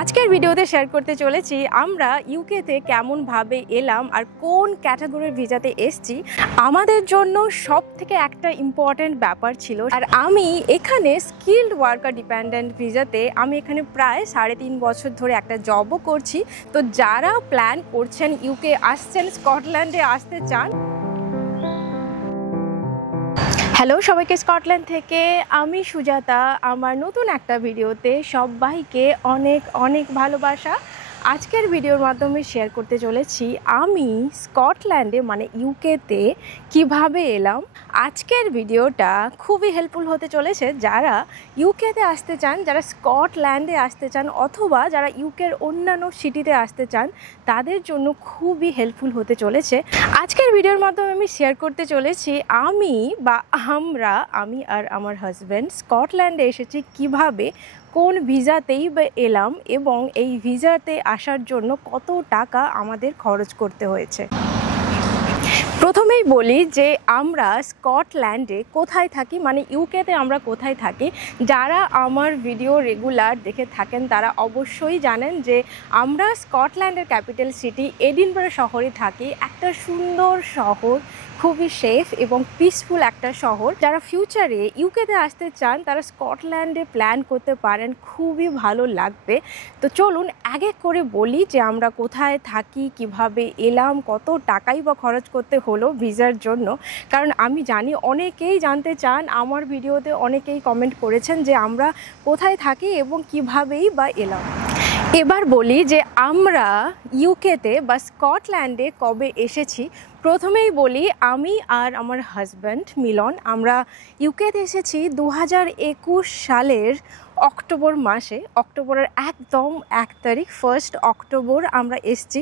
আজকের ভিডিওতে শেয়ার করতে চলেছি আমরা ইউকেতে কেমনভাবে এলাম আর কোন ক্যাটাগরির ভিসাতে এসেছি। আমাদের জন্য সবথেকে একটা ইম্পর্ট্যান্ট ব্যাপার ছিল, আর আমি এখানে স্কিল্ড ওয়ার্কার ডিপেন্ডেন্ট ভিসাতে আমি এখানে প্রায় 3.5 বছর ধরে একটা জবও করছি। তো যারা প্ল্যান করছেন ইউকে আসছেন, স্কটল্যান্ডে আসতে চান, হ্যালো সবাইকে, স্কটল্যান্ড থেকে আমি সুজাতা। আমার নতুন একটা ভিডিওতে সবাইকে অনেক অনেক ভালোবাসা। আজকের ভিডিওর মাধ্যমে শেয়ার করতে চলেছি আমি স্কটল্যান্ডে মানে ইউকেতে কিভাবে এলাম। আজকের ভিডিওটা খুবই হেল্পফুল হতে চলেছে যারা ইউকেতে আসতে চান, যারা স্কটল্যান্ডে আসতে চান, অথবা যারা ইউকের অন্যান্য সিটিতে আসতে চান, তাদের জন্য খুবই হেল্পফুল হতে চলেছে। আজকের ভিডিওর মাধ্যমে আমি শেয়ার করতে চলেছি আমি আর আমার হাজব্যান্ড স্কটল্যান্ডে এসেছি কিভাবে, কোন ভিসাতেই বা এলাম এবং এই ভিসাতে আসার জন্য কত টাকা আমাদের খরচ করতে হয়েছে। প্রথমেই বলি যে আমরা স্কটল্যান্ডে কোথায় থাকি, মানে ইউকেতে আমরা কোথায় থাকি। যারা আমার ভিডিও রেগুলার দেখে থাকেন তারা অবশ্যই জানেন যে আমরা স্কটল্যান্ডের ক্যাপিটাল সিটি এডিনবরা শহরে থাকি। একটা সুন্দর শহর, খুবই সেফ এবং পিসফুল একটা শহর। যারা ফিউচারে ইউকেতে আসতে চান তারা স্কটল্যান্ডে প্ল্যান করতে পারেন, খুবই ভালো লাগবে। তো চলুন এক এক করে বলি যে আমরা কোথায় থাকি, কিভাবে এলাম, কত টাকাই বা খরচ করতে হলো ভিসার জন্য। কারণ আমি জানি অনেকেই জানতে চান, আমার ভিডিওতে অনেকেই কমেন্ট করেছেন যে আমরা কোথায় থাকি এবং কিভাবেই বা এলাম। এবার বলি যে আমরা ইউকেতে বা স্কটল্যান্ডে কবে এসেছি। প্রথমেই বলি আমি আর আমার হাজব্যান্ড মিলন আমরা ইউকেতে এসেছি 2021 সালের অক্টোবর মাসে। অক্টোবরের একদম 1 তারিখ, 1 অক্টোবর আমরা এসেছি।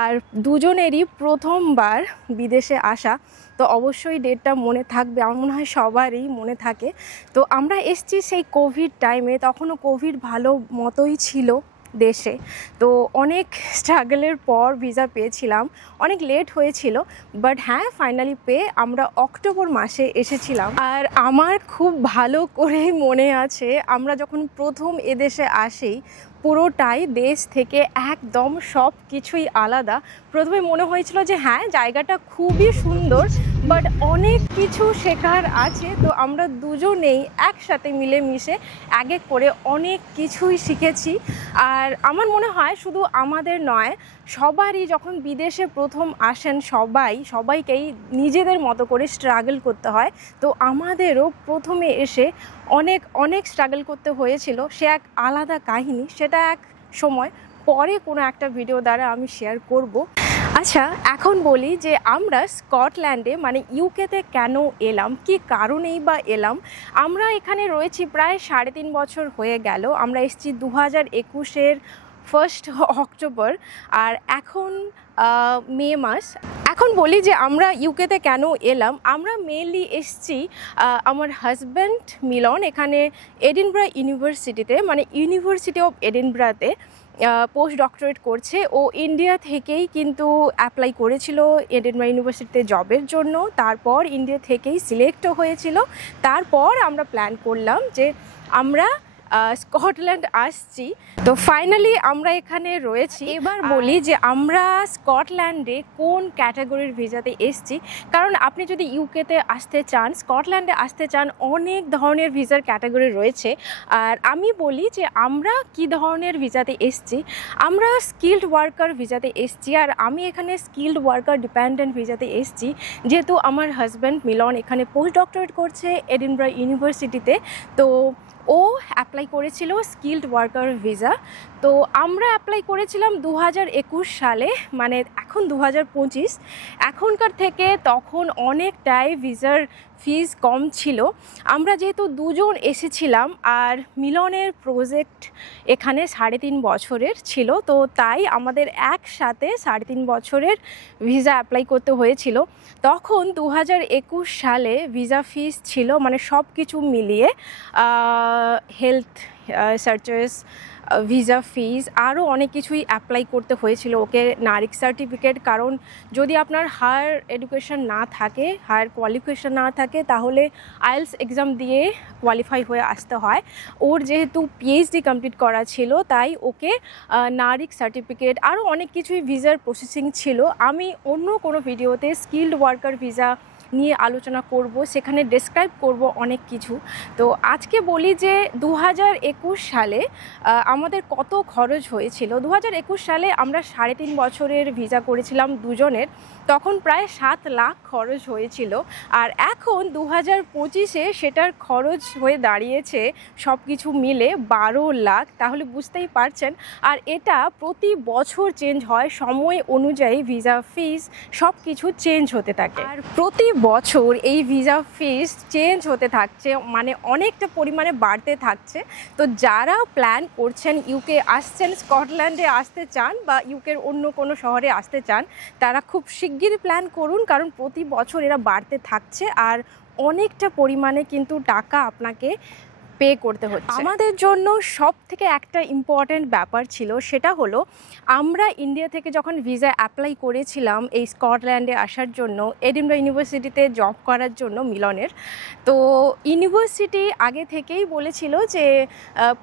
আর দুজনেরই প্রথমবার বিদেশে আসা, তো অবশ্যই ডেটটা মনে থাকবে, আমার মনে হয় সবারই মনে থাকে। তো আমরা এসেছি সেই কোভিড টাইমে, তখনও কোভিড ভালো মতোই ছিল দেশে। তো অনেক স্ট্রাগলের পর ভিসা পেয়েছিলাম, অনেক লেট হয়েছিল, বাট হ্যাঁ ফাইনালি পেয়ে আমরা অক্টোবর মাসে এসেছিলাম। আর আমার খুব ভালো করে মনে আছে আমরা যখন প্রথম এদেশে আসি, পুরোটাই দেশ থেকে একদম সব কিছুই আলাদা। প্রথমে মনে হয়েছিল যে হ্যাঁ জায়গাটা খুবই সুন্দর, বাট অনেক কিছু শেখার আছে। তো আমরা দুজনেই একসাথে মিলেমিশে এক এক করে অনেক কিছুই শিখেছি। আর আমার মনে হয় শুধু আমাদের নয়, সবারই যখন বিদেশে প্রথম আসেন সবাইকেই নিজেদের মতো করে স্ট্রাগল করতে হয়। তো আমাদেরও প্রথমে এসে অনেক অনেক স্ট্রাগল করতে হয়েছিল। সে এক আলাদা কাহিনী, সেটা এক সময় পরে কোনো একটা ভিডিও দ্বারা আমি শেয়ার করব। আচ্ছা, এখন বলি যে আমরা স্কটল্যান্ডে মানে ইউকেতে কেন এলাম, কি কারণেই বা এলাম। আমরা এখানে রয়েছি প্রায় 3.5 বছর হয়ে গেল। আমরা এসেছি 2021-এর 1 অক্টোবর, আর এখন মে মাস। এখন বলি যে আমরা ইউকেতে কেন এলাম। আমরা মেনলি এসেছি আমার হাজব্যান্ড মিলন এখানে এডিনবরা ইউনিভার্সিটিতে, মানে ইউনিভার্সিটি অফ এডিনবরাতে পোস্ট ডক্টরেট করছে। ও ইন্ডিয়া থেকেই কিন্তু অ্যাপ্লাই করেছিল এডিনবরা ইউনিভার্সিটিতে জবের জন্য, তারপর ইন্ডিয়া থেকেই সিলেক্টও হয়েছিল। তারপর আমরা প্ল্যান করলাম যে আমরা স্কটল্যান্ড আসছি। তো ফাইনালি আমরা এখানে রয়েছি। এবার বলি যে আমরা স্কটল্যান্ডে কোন ক্যাটাগরির ভিসাতে এসছি। কারণ আপনি যদি ইউকেতে আসতে চান, স্কটল্যান্ডে আসতে চান, অনেক ধরনের ভিসার ক্যাটাগরি রয়েছে। আর আমি বলি যে আমরা কি ধরনের ভিসাতে এসছি। আমরা স্কিল্ড ওয়ার্কার ভিসাতে এসছি, আর আমি এখানে স্কিল্ড ওয়ার্কার ডিপেন্ডেন্ট ভিসাতে এসছি। যেহেতু আমার হাজব্যান্ড মিলন এখানে পোস্ট ডক্টরেট করছে এডিনবরা ইউনিভার্সিটিতে, তো ও অ্যাপ্লাই করেছিল স্কিল্ড ওয়ার্কার ভিসা। তো আমরা অ্যাপ্লাই করেছিলাম 2021 সালে, মানে এখন 2025। এখনকার থেকে তখন অনেকটাই ভিসার ফিজ কম ছিল। আমরা যেহেতু দুজন এসেছিলাম আর মিলনের প্রজেক্ট এখানে 3.5 বছরের ছিল, তো তাই আমাদের একসাথে 3.5 বছরের ভিসা অ্যাপ্লাই করতে হয়েছিল। তখন 2021 সালে ভিসা ফিজ ছিল, মানে সব কিছু মিলিয়ে হেলথ সার্চেস, ভিসা ফিজ, আরও অনেক কিছুই অ্যাপ্লাই করতে হয়েছিল ওকে। নারিক সার্টিফিকেট, কারণ যদি আপনার হায়ার এডুকেশন না থাকে, হায়ার কোয়ালিফিকেশান না থাকে, তাহলে আইএলস এক্সাম দিয়ে কোয়ালিফাই হয়ে আসতে হয়। ওর যেহেতু পিএইচডি কমপ্লিট করা ছিল, তাই ওকে নারিক সার্টিফিকেট, আরও অনেক কিছুই ভিসার প্রসেসিং ছিল। আমি অন্য কোনো ভিডিওতে স্কিল্ড ওয়ার্কার ভিসা নিয়ে আলোচনা করব, সেখানে ডেসক্রাইব করব অনেক কিছু। তো আজকে বলি যে 2021 সালে আমাদের কত খরচ হয়েছিল। 2021 সালে আমরা 3.5 বছরের ভিসা করেছিলাম দুজনের, তখন প্রায় 7 লাখ খরচ হয়েছিল। আর এখন 2025-এ সেটার খরচ হয়ে দাঁড়িয়েছে সব কিছু মিলে 12 লাখ। তাহলে বুঝতেই পারছেন। আর এটা প্রতি বছর চেঞ্জ হয়, সময় অনুযায়ী ভিসা ফিস সব কিছু চেঞ্জ হতে থাকে। আর প্রতি বছর এই ভিসা ফিস চেঞ্জ হতে থাকছে, মানে অনেকটা পরিমাণে বাড়তে থাকছে। তো যারা প্ল্যান করছেন ইউকে আসছেন, স্কটল্যান্ডে আসতে চান বা ইউকের অন্য কোনো শহরে আসতে চান, তারা খুব শিগগিরই প্ল্যান করুন, কারণ প্রতি বছর এরা বাড়তে থাকছে আর অনেকটা পরিমাণে কিন্তু টাকা আপনাকে পে করতে হচ্ছে। আমাদের জন্য সব থেকে একটা ইম্পর্ট্যান্ট ব্যাপার ছিল, সেটা হলো আমরা ইন্ডিয়া থেকে যখন ভিসা অ্যাপ্লাই করেছিলাম এই স্কটল্যান্ডে আসার জন্য, এডিনবরা ইউনিভার্সিটিতে জব করার জন্য মিলনের, তো ইউনিভার্সিটি আগে থেকেই বলেছিল যে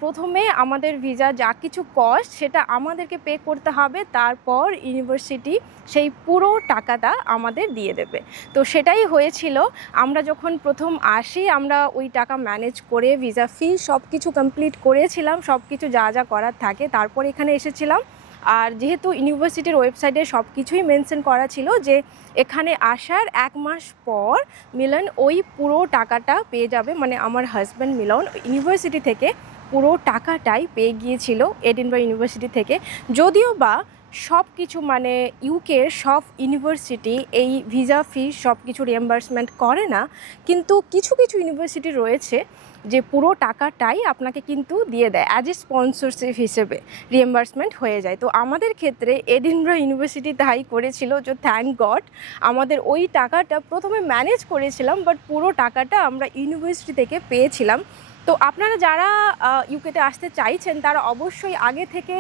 প্রথমে আমাদের ভিসা যা কিছু কস্ট সেটা আমাদেরকে পে করতে হবে, তারপর ইউনিভার্সিটি সেই পুরো টাকাটা আমাদের দিয়ে দেবে। তো সেটাই হয়েছিল। আমরা যখন প্রথম আসি, আমরা ওই টাকা ম্যানেজ করে ভিসা ফি সব কিছু কমপ্লিট করেছিলাম, সব কিছু যা যা করার থাকে, তারপর এখানে এসেছিলাম। আর যেহেতু ইউনিভার্সিটির ওয়েবসাইটে সব কিছুই মেনশন করা ছিল যে এখানে আসার 1 মাস পর মিলন ওই পুরো টাকাটা পেয়ে যাবে, মানে আমার হাজব্যান্ড মিলন ইউনিভার্সিটি থেকে পুরো টাকাটাই পেয়ে গিয়েছিল এডিনবরা ইউনিভার্সিটি থেকে। যদিও বা সব কিছু, মানে ইউকের সব ইউনিভার্সিটি এই ভিসা ফি সব কিছু রিএম্বার্সমেন্ট করে না, কিন্তু কিছু কিছু ইউনিভার্সিটি রয়েছে যে পুরো টাকাটাই আপনাকে কিন্তু দিয়ে দেয়, অ্যাজ এ স্পন্সরশিপ হিসেবে রিএম্বার্সমেন্ট হয়ে যায়। তো আমাদের ক্ষেত্রে এডিনবরা ইউনিভার্সিটি তাই করেছিল, যে থ্যাংক গড আমাদের ওই টাকাটা প্রথমে ম্যানেজ করেছিলাম, বাট পুরো টাকাটা আমরা ইউনিভার্সিটি থেকে পেয়েছিলাম। তো আপনারা যারা ইউকেতে আসতে চাইছেন, তারা অবশ্যই আগে থেকে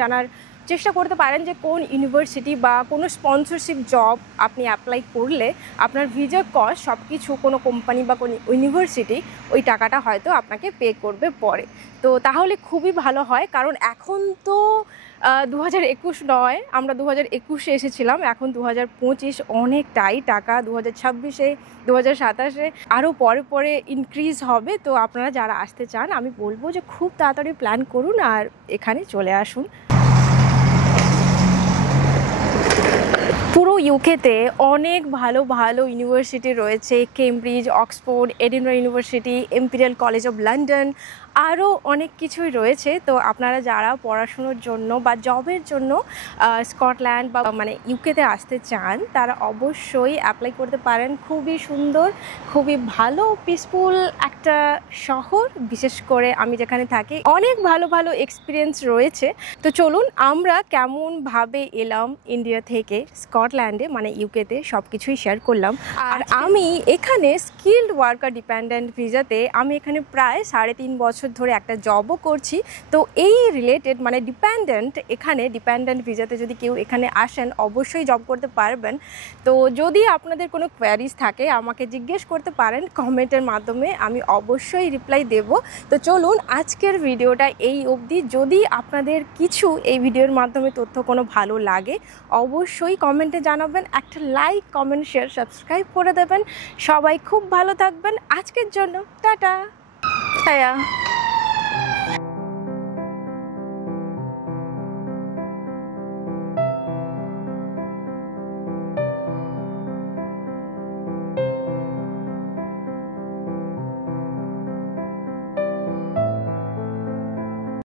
জানার চেষ্টা করতে পারেন যে কোন ইউনিভার্সিটি বা কোনো স্পন্সরশিপ জব আপনি অ্যাপ্লাই করলে আপনার ভিসার কস্ট সব কিছু কোনো কোম্পানি বা কোনো ইউনিভার্সিটি ওই টাকাটা হয়তো আপনাকে পে করবে পরে। তো তাহলে খুবই ভালো হয়, কারণ এখন তো 2021 নয়, আমরা 2021-এ এসেছিলাম, এখন 2025, অনেকটাই টাকা। 2026-এ, 2027-এ আরও পরে পরে ইনক্রিজ হবে। তো আপনারা যারা আসতে চান, আমি বলবো যে খুব তাড়াতাড়ি প্ল্যান করুন আর এখানে চলে আসুন। পুরো ইউকেতে অনেক ভালো ভালো ইউনিভার্সিটি রয়েছে, Cambridge, Oxford, Edinburgh university, imperial college of London, আরও অনেক কিছুই রয়েছে। তো আপনারা যারা পড়াশুনোর জন্য বা জবের জন্য স্কটল্যান্ড বা মানে ইউকেতে আসতে চান, তারা অবশ্যই অ্যাপ্লাই করতে পারেন। খুবই সুন্দর, খুবই ভালো, পিসফুল একটা শহর, বিশেষ করে আমি যেখানে থাকি অনেক ভালো ভালো এক্সপিরিয়েন্স রয়েছে। তো চলুন আমরা কেমনভাবে এলাম ইন্ডিয়া থেকে স্কটল্যান্ডে, মানে ইউকেতে, সব কিছুই শেয়ার করলাম। আর আমি এখানে স্কিল্ড ওয়ার্কার ডিপেন্ডেন্ট ভিসাতে আমি এখানে প্রায় 3.5 বছর ধরে একটা জবও করছি। তো এই রিলেটেড, মানে এখানে ডিপেন্ডেন্ট ভিসাতে যদি কেউ এখানে আসেন, অবশ্যই জব করতে পারবেন। তো যদি আপনাদের কোনো কোয়ারিজ থাকে, আমাকে জিজ্ঞেস করতে পারেন কমেন্টের মাধ্যমে, আমি অবশ্যই রিপ্লাই দেব। তো চলুন আজকের ভিডিওটা এই অবধি। যদি আপনাদের কিছু এই ভিডিওর মাধ্যমে তথ্য কোনো ভালো লাগে, অবশ্যই কমেন্টে জানাবেন, একটা লাইক, কমেন্ট, শেয়ার, সাবস্ক্রাইব করে দেবেন। সবাই খুব ভালো থাকবেন। আজকের জন্য টাটা।